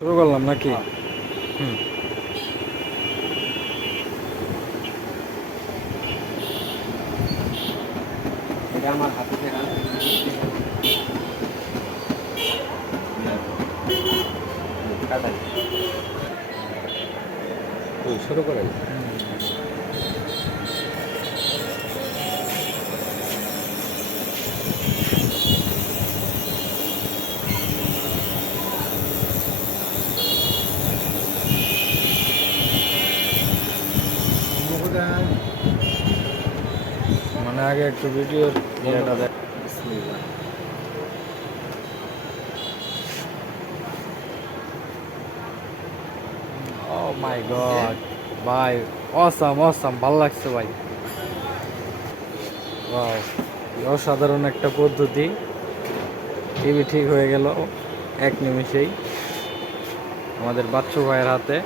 শুরু করলাম নাকি? হুম। এটা আমার হাতে দেখা কাটাই শুরু করে মানে আগে একটু ভিডিওর ইয়েটা দেখ। বিসমিল্লাহ। ও মাই গড ভাই, অসাম অসাম, ভালো লাগছে ভাই। ওয়াও, অসাধারণ একটা পদ্ধতি। টিভি ঠিক হয়ে গেল এক নিমেষেই আমাদের বাচ্চু ভাইয়ের হাতে।